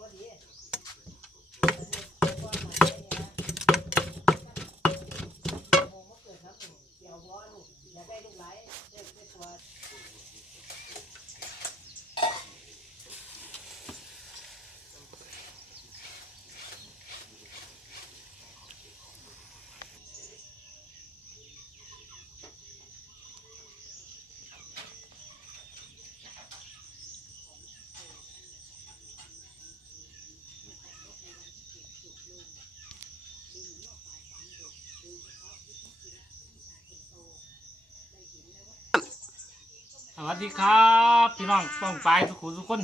ส วัสดีครับพี่น้องป้องปลายทุกคนทุกคน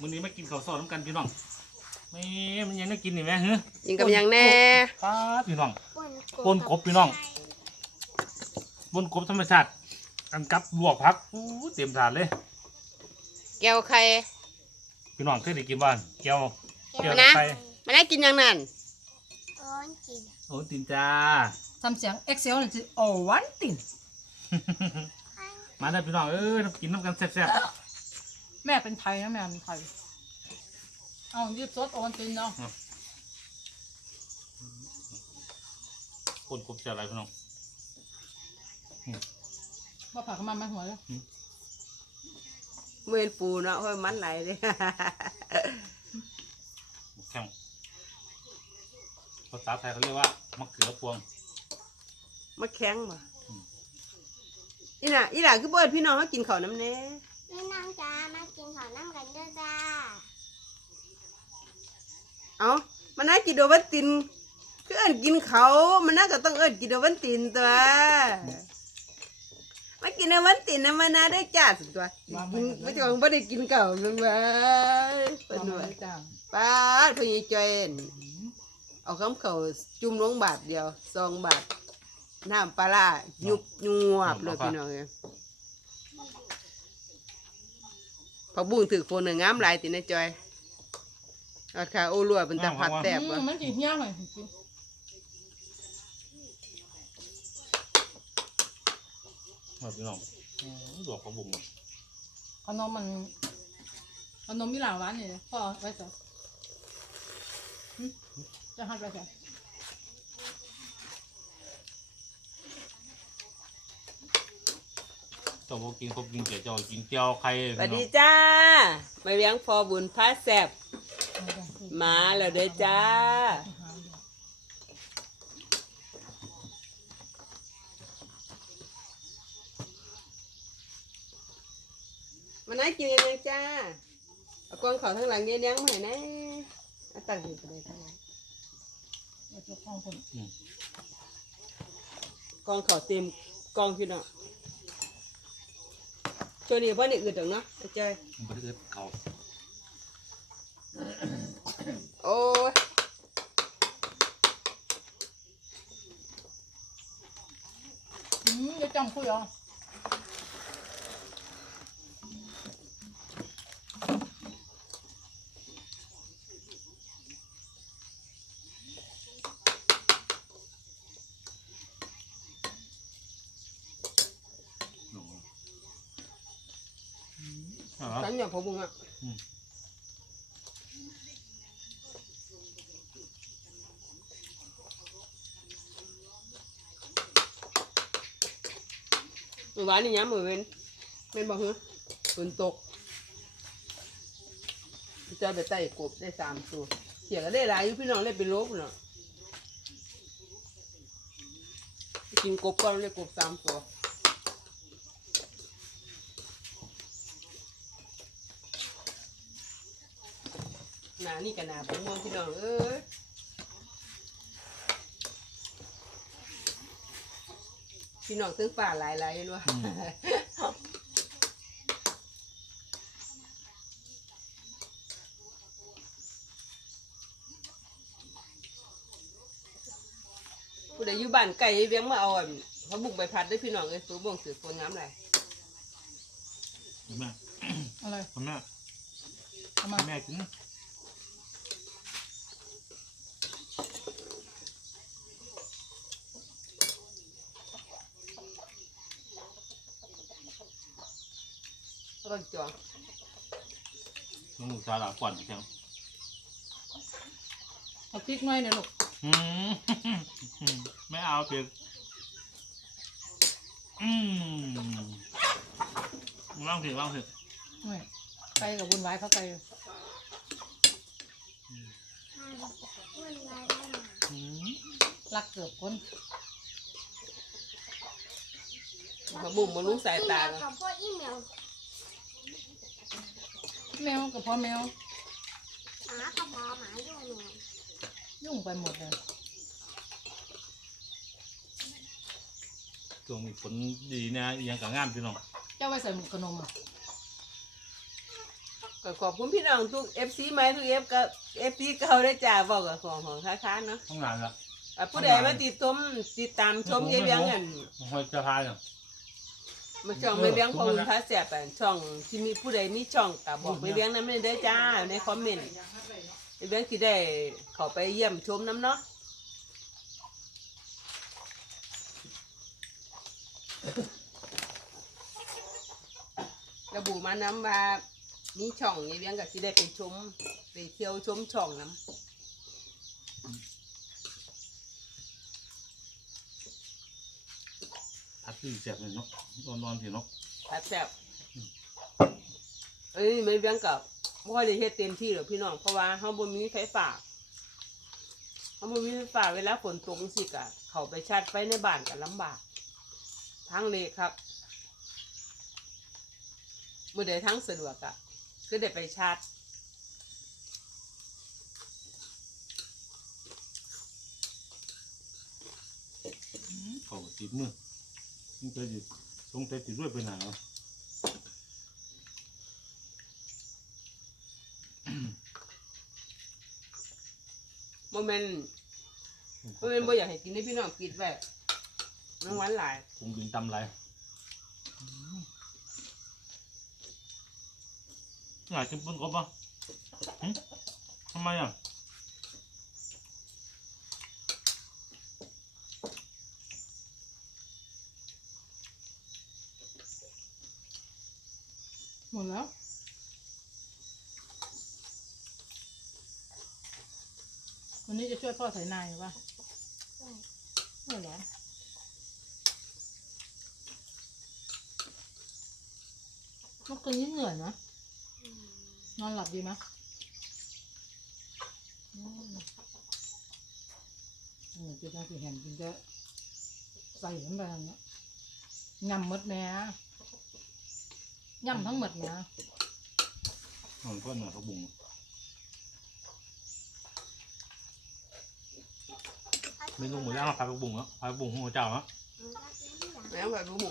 มื้อนี้มากินข้าวซอยน้ำกันพี่น้องไม่มันยังได้กินนี่ไหมฮะยิงกับหยังแน่ป้าดพี่น้องปนกบพี่น้องปนกบธรรมชาติอันกับลวกผักอู้เต็มถาดเลย แก้วไข่พี่น้องเคยได้กินบ้านแก้วแก้วนะไข่มาได้กินหยังนั่นโอ้ตินจ้าทำเสียง Excel นี่คือโอวันติน มาได้อพี่น้องเอ้ยกินน้ำกันแซ่บแม่เป็นไทยนะแม่เป็นไทยเอายืดซดโอวันตินเนาะๆปนกบจะอะไรพี่น้อง ว่าผักมันมาหัวเลยเมื่อนปูเนาะเพราะมันไหลเลย แข็งภาษาไทยเขาเรียกว่ามะเขือพวง มาแข็งบ่ อีน่ะอีหล่ะคือเบิดพี่น้องเขากินข้าวน้ำแน่พี่น้องจ้ามากินข้าวน้ำกันด้วยจ้าเอามันน่ากินโดวันตินคือเอิ้นกินเขาวมันน่าก็ต้องเอิ้นกินโดวันตินตัวมากินโดวันตินนะมันน่าได้จ้าสุดตัวกินไม่ต้องไม่ได้กินเก่าวมันว่าเป็นทำว่าอะไรจ้าป้าดพญจอยนเอาคำเขาจุ่มลงบาทเดียวสองบาท น้ำปลาร้ายุบยวบเลยพี่น้องเอ้ยผักบุ้งถือโคนหนึ่งงามหลายตินะจอยราคาโอ้รัวเป็นตาผัดแตบอืวะมมันจีเหี้ยหน่อยจริงมาพี่น้องอื้อลวกกระบุงขนมมันขนมมีหลายหวานนี่พ่อไว้จ้ะหึจะหัดไว้จ้ะ เจ้าบ่กินครบกินเจียวเจ้ากินเจียวไข่สวัสดีจ้ามาเลี้ยงพอบุญพระแซบเอาจ้ะมาแล้วเด้อจ้ามานั่งกินกันเลยจ้าเอากองเขาทั้งหลังเลี้ยงมาให้นะเอาตั้งอยู่ไปเลยทั้งหลังเอาเจ้าของคนกองเขาเต็มกองพี่น้อง ช่วงนี้พ่อนี่อึดดอกเนาะไอ้เจ้ยมันบ่ได้เอิ้นเขาโอ้ยอืมเดี๋ยวจำคุยเหรออ๋ อตั้งอย่างพอบุงอะอืมมือวานนี่ย้ำมือเว้นเป็นบอกเหรอฝนตกเจะไปไต่กบได้สามตัวเสียก็ได้หลายอยู่พี่น้องได้เป็นโลบเนาะกินกบก็ได้กบสามตัว หนานี่กับหนาผมมองพี่น้องเอ้ยพี่น้องตึงป่าหลายหลายๆด้วยผู้ใดอยู่บ้านไก่เวียงมาเอาอั่นเขาบุกใบพัดได้พี่น้องเอ้ยตัวบ่งสือฝนน้ำไหลแม่อะไรแม่เอามาแม่กิน ต้นจองน้องลูกสาวหลาก่อนจังเอาพริกหน่อยเนี่อยลูกอืมไม่เอาเปลี่ยนอืมว่างผิดว่างผิดหน่อยไก่กับบุญไว้เขาไก่ทานวุ่นวายได้ไหมอืมรักเกือบคนผักบุ้งมาลุงสายตา กับพวกอีเมล แมวกับพ่อแมวหมากับพอหมาอยู่เมลยุ่งไปหมดเลยช่วงนี้ฝนดีนะเอียงกับงามพี่น้องเจ้าไว้ใส่หมูขนมอะก็ขอบคุณพี่น้องทุก FC ไหมทุก F กับ FC เก่าได้จ้าบอกกับของของค้าๆเนาะห้องงานละอะผู้ใดมาติดชมติดตามชมยายเลี้ยงกันหอยจะพายอะ มาช่องไม่เลี้ยงพอคุณพระเสียบอะช่องที่มีผู้ใดมีช่องกับบอกไม่เลี้ยงนั้นไม่ได้จ้าในคอมเมนต์ไม่เลี้ยงที่ได้เข้าไปเยี่ยมชมน้ำเนาะระบุมาน้ำว่ามีช่องยายเลี้ยงกับที่ได้ไปชมไปเที่ยวชมช่องน้พั ดที่เสียบเลยเนาะนอนนอนสิเนาะำพระเสียบเอ้ยไม่เลี้ยงกับพ่อได้เฮ็ดเต็มที่หรอกพี่น้องเพราะว่าเขาบ่มีไฟฟ้าเขาบ่มีไฟฟ้าเวลาฝนตกสิกะเขาไปชาร์จไฟในบ้านกันลำบากทางเลยครับมื่อใดทั้งสะดวกอะก็ได้ไปชาร์จเขาก็ติดมือ ต้องใจติดต้องใจติดด้วยไปไหนวะโมเมนต์โมเมนต์บ่อยากให้กินให้พี่น้องกินแบบมันหวานหลาย คงบินตำไรอยากกินปุ้นกบปะหึทำไมอะ หมดแล้ว วันนี้จะช่วยพ่อใส่นายหรือเปล่าไม่เหรอเมื่อคืนนี้เหนื่อยนะนอนหลับดีไหมอืมอืมจุดนั้นคือเห็นจริงจะใส่ลงไปอย่างเนี้ยยำหมดแม่ ยำทั้งหมดแม่นอนก็นอนเขาบุงไม่ต้องหมูย่างหรอกพายไปบุงแล้วพายไปบุงของหัวเจ้าแล้วมันก็เป็นที่หลังแม่แบบรู้หมู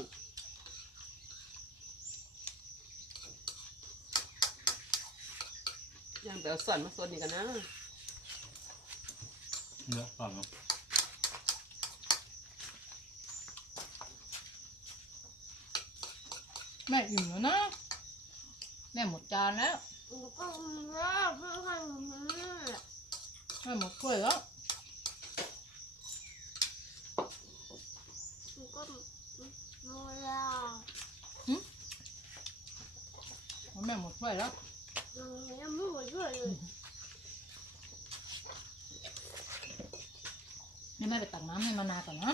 ย่างแต่เอาส่วนมาส่วนนี้กันนะเนื้อก่อนเนาะ แม่อิ่มแล้วนะแม่หมดจานแล้วมันก็รอบเพื่อนคนนี้แม่หมดถ้วยแล้วมันก็โมลาแม่หมดถ้วยแล้วมันยังไม่หมดด้วยเลยนี่แม่ไปตักน้ำให้มานาก่อนนะ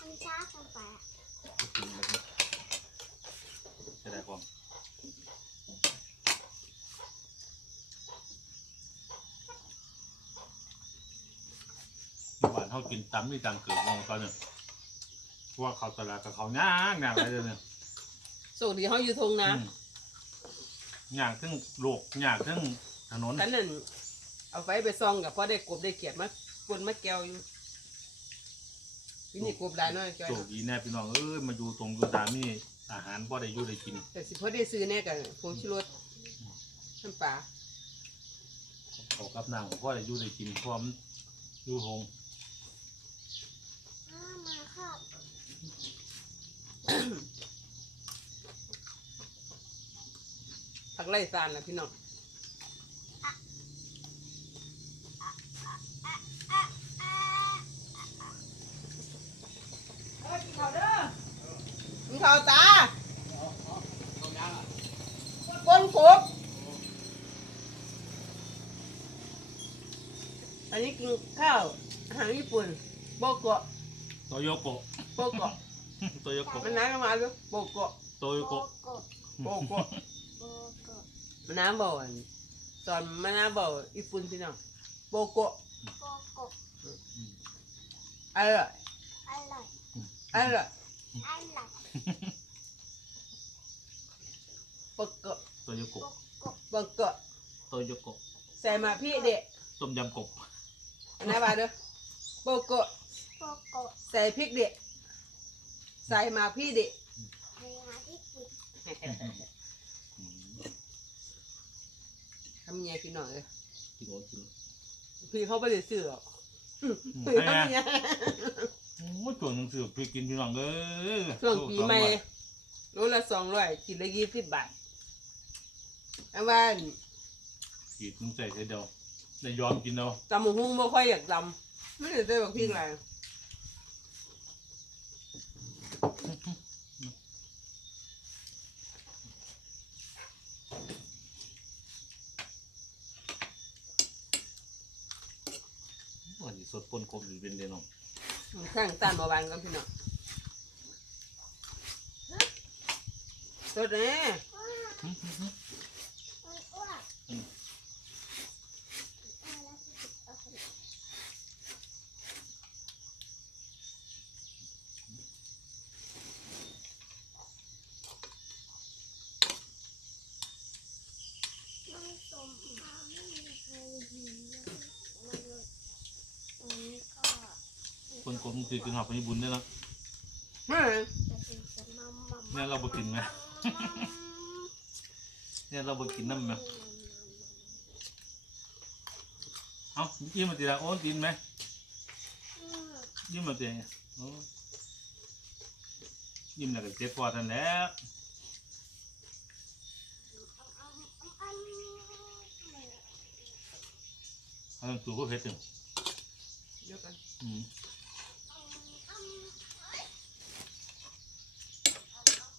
มันช้าเกินไปอะ กินแบบนี้จะได้ความเมื่อวานเขา กินตำนี่ตังเกิดมองตอนเนี่ยเพราะว่าเขาตลาดกับเขาย่างย่างอะไรเลยเนี่ยส่งที่เขาอยู่ทงนะอืมย่างทั้งโลกย่างทั้งถนนขันนั่นเอาไฟไปซองกับพ่อได้กบได้เขียดมาปนมาแก้วอยู่พี่นี่กบได้น้อยจ้อยโชคดีแน่พี่น้องเอ้ยมาอยู่ตรงยูดานี่อาหารพ่ได้อยู่ได้กินแต่สิพ่อได้ซื้อแน่กับผงชูรสน้ำปลาเขากับนางพ่ได้อยู่ได้กินพร้อมอยู่หง อ้ามาครับ ผักไล่ซานนะพี่น้องกินข้าวตาปนโขกอันนี้กินข้าวอาหารญี่ปุ่นโบโกะโตโยโกะโบโกะโตโยโกะมันน้ำมาด้วยโบโกะโตโยโกโกะโกะ โบโกะโกโกะ มันน้ำบอกอันตอนมันน้ำบอกญี่ปุ่นพี่น้องโบโกะโกโกะอร่อยอร่อยอร่อยอร่อยโบโกะโตโยโกะโกโกะโบโกะโตโยโกะใส่มาพี่เด็กต้มยำกบอันน้ำมาด้วยโบโกะโกโกะใส่พริกเด็กใส่มาพี่เด็กในหาที่กินอืม ทำยังไงพี่น้องเลยกินโอ้กินพี่เขาไม่ได้ซื้อหรอกอืมพี่ทำยังไงโอ้ยตัวหนังสือพี่กินพี่น้องเอ้ยช่วงปีใหม่โลละสองร้อยกินละยี่สิบบาทอันว่าขีดมึงใส่เดียวได้ยอมกินเอาตำหมูหุ้งไม่ค่อยอยากตำไม่ได้ใส่บักพริกอะไร วันนี้สดปนกบอยู่เป็นเดนองข้างตานเบาหวางกันพี่น้องสดเน่มันอ้วน อืม เอาแล้วสิเอาขนมมันสมมาไม่มีใครเห็นเลยมันอันนี้ก็ ปนกบมึง คือกินหอบไปบุญได้แล้วไม่จะเป็นสมมามาเนี่ยเราบ่กินไหมเนี่ยเราบ่กินน้ำไหมเอ้ายิ้มมาตีละโอ้กินไหมยิ้มมาตีโอ้ยิ้มแล้วก็เจ็บปอดทันแหล้วอันนั้นตัวก็เผ็ดอยู่เดี๋ยวกันอืม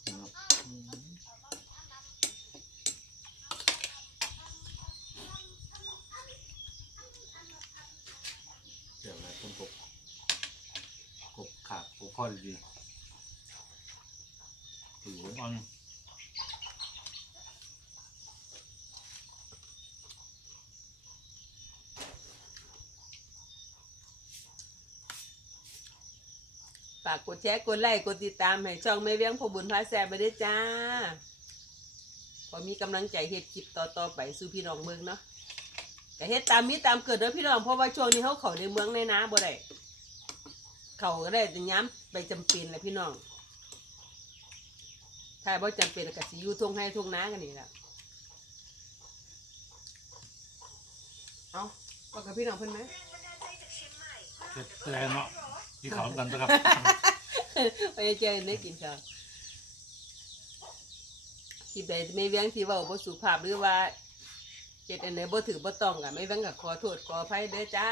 อืมเดี๋ยวอะไรต้นกบกบ ขาดกบพ่อดีถือว่าอ่อนฝากกดแชร์กดไลค์กดติดตามให้ช่องแม่เวียงพอบุญพาแซ่บไปด้วยจ้าพอมีกำลังใจเฮ็ดคลิปต่อๆไปสู่พี่น้องเมืองเนาะก็เฮ็ดตามมีตามเกิดเด้อพี่น้องเพราะว่าช่วงนี้เขาเข้าในเมืองในนาบ่ได้เข้าก็ได้แต่ย้ำ ไปจำเป็นแหละพี่น้อง ถ้าบ่จำเป็นก็สิอยู่ทุ่งให้ทุ่งนากันนี่ล่ะเอาบอกกับพี่น้องเพิ่นไหมเผ็ดแรงเนาะที่เขากันนะครับ ไปเจอได้กินข้าวคลิปใดไม่เวียงที่เว่าบ่สุภาพหรือว่าเฮ็ดอันใดบ่ถือบ่ต้องก็ไม่เวียงก็ขอโทษขออภัยเด้อจ้า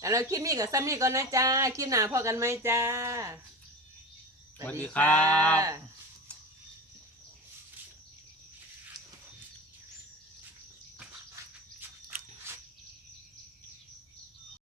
แล้วคลิปนี้ก็ซ้ำนี้ก่อนนะจ้าคลิปหน้าพอกันไหมจ้า สวัสดีครับสวัสดีค่ะ